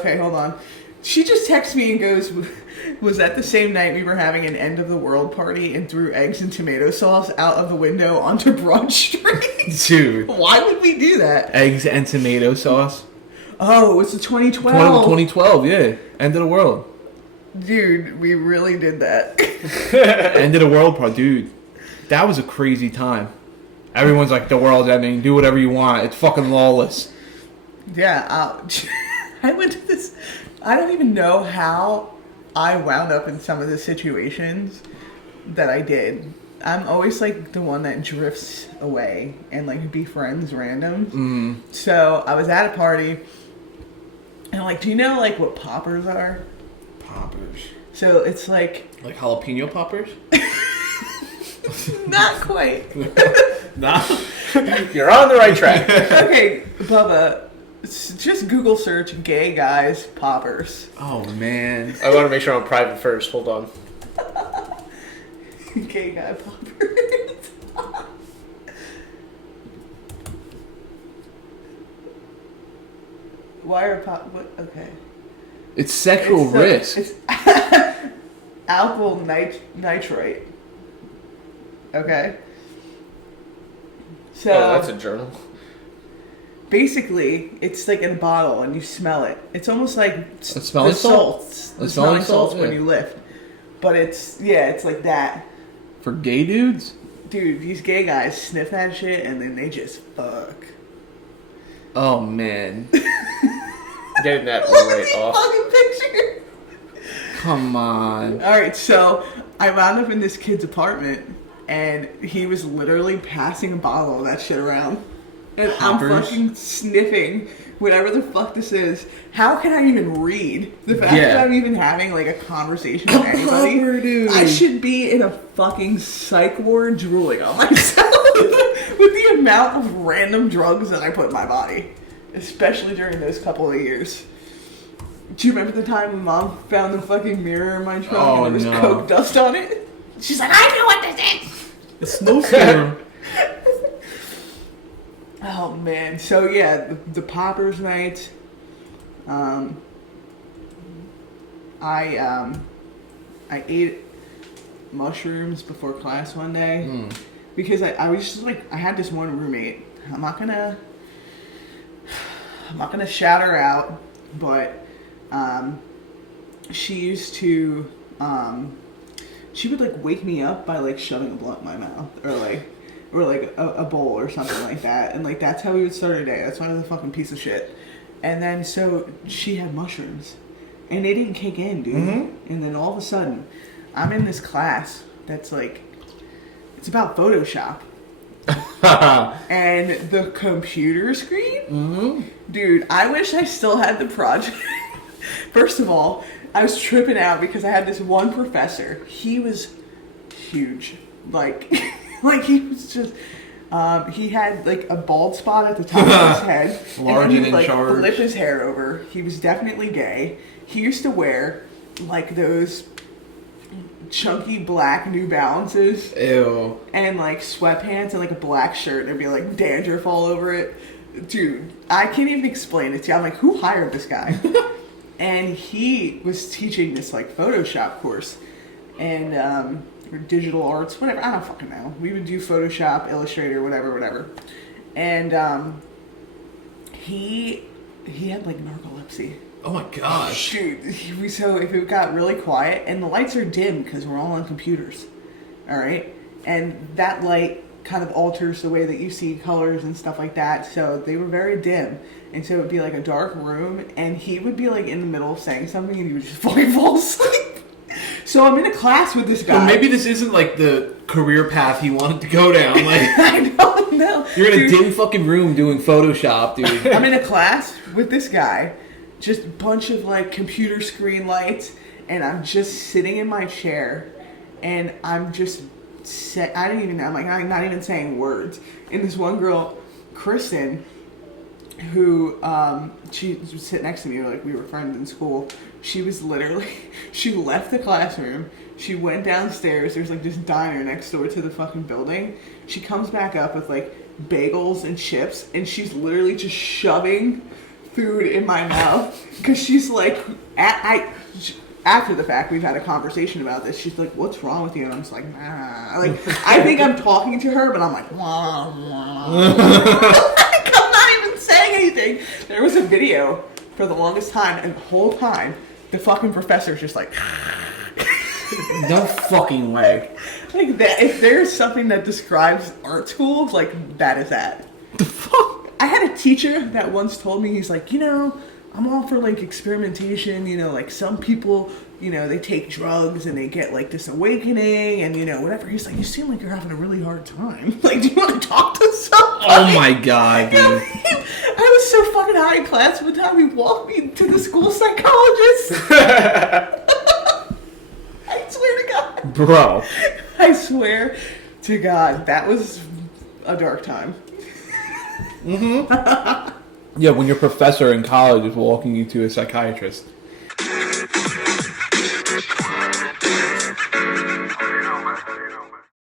Okay, hold on. She just texts me and goes, was that the same night we were having an end of the world party and threw eggs and tomato sauce out of the window onto Broad Street? Dude. Why would we do that? Eggs and tomato sauce? Oh, it was the 2012. 2012, yeah. End of the world. Dude, we really did that. End of the world party. Dude, that was a crazy time. Everyone's like, the world's ending. Do whatever you want. It's fucking lawless. Yeah, I went to this... I don't even know how I wound up in some of the situations that I did. I'm always like the one that drifts away and like befriends randoms. So I was at a party and I'm like, do you know like what poppers are? Poppers. So it's like jalapeno poppers? Not quite. Nah. You're on the right track. Okay, Bubba. Just Google search gay guys poppers. Oh, man. I want to make sure I'm private first. Hold on. Gay guy poppers. Why are what? Okay. It's sexual risk. It's alkyl nitrite. Okay. So that's a journal. Basically, it's like in a bottle and you smell it. It's almost like the smelling salts. The smelling salts yeah. when you lift. But it's like that. For gay dudes? Dude, these gay guys sniff that shit and then they just fuck. Oh, man. Getting that Look right at off. fucking picture. Come on. Alright, so I wound up in this kid's apartment and he was literally passing a bottle of that shit around. And Poppers. I'm fucking sniffing whatever the fuck this is. How can I even read? The fact that I'm even having like a conversation with anybody. Popper, dude. I should be in a fucking psych ward drooling on myself with the amount of random drugs that I put in my body. Especially during those couple of years. Do you remember the time when Mom found the fucking mirror in my trunk and there was coke dust on it? She's like, I know what this is! The snowstorm. Oh man, so yeah, the poppers night. I ate mushrooms before class one day because I was just like I had this one roommate. I'm not gonna shout her out, but she used to she would like wake me up by like shoving a blunt in my mouth or like a bowl or something like that. And like that's how we would start our day. That's why I was a fucking piece of shit. And then so she had mushrooms. And they didn't kick in, dude. And then all of a sudden, I'm in this class that's like it's about Photoshop. And the computer screen? Dude, I wish I still had the project. First of all, I was tripping out because I had this one professor. He was huge. Like he was just, he had like a bald spot at the top of his head. Large and in charge. Flip his hair over. He was definitely gay. He used to wear like those chunky black New Balances. Ew. And like sweatpants and like a black shirt. There'd be like dandruff all over it. Dude, I can't even explain it to you. I'm like, who hired this guy? And he was teaching this like Photoshop course. And, or digital arts, whatever, I don't fucking know. We would do Photoshop, Illustrator, whatever. And he had like narcolepsy. Oh my gosh. Dude, so if it got really quiet, and the lights are dim because we're all on computers, all right? And that light kind of alters the way that you see colors and stuff like that, so they were very dim. And so it would be like a dark room, and he would be like in the middle of saying something, and he would just fucking fall asleep. So I'm in a class with this guy. Well, maybe this isn't like the career path he wanted to go down. Like I don't know. You're in a dim fucking room doing Photoshop, dude. I'm in a class with this guy, just a bunch of like computer screen lights, and I'm just sitting in my chair, and I'm just I'm like I'm not even saying words. And this one girl, Kristen, who she would sit next to me, like we were friends in school. She was literally, she left the classroom, she went downstairs, there's like this diner next door to the fucking building. She comes back up with like bagels and chips, and she's literally just shoving food in my mouth because she's like, after the fact, we've had a conversation about this. She's like, "What's wrong with you?" And I'm just like, "Nah." Like, I think I'm talking to her, but I'm like, "Wah, wah." Like, I'm not even saying anything. There was a video for the longest time, and the whole time, the fucking professor's just like, No fucking way. like that. If there's something that describes art school, like that is that. The fuck? I had a teacher that once told me, he's like, I'm all for like experimentation, like some people, they take drugs and they get like this awakening and whatever. He's like, you seem like you're having a really hard time. Like, do you want to talk to someone? Oh my god, dude. I was so fucking high in class one time he walked me to the school psychologist. I swear to God. Bro. I swear to God, that was a dark time. Yeah, when your professor in college is walking you to a psychiatrist.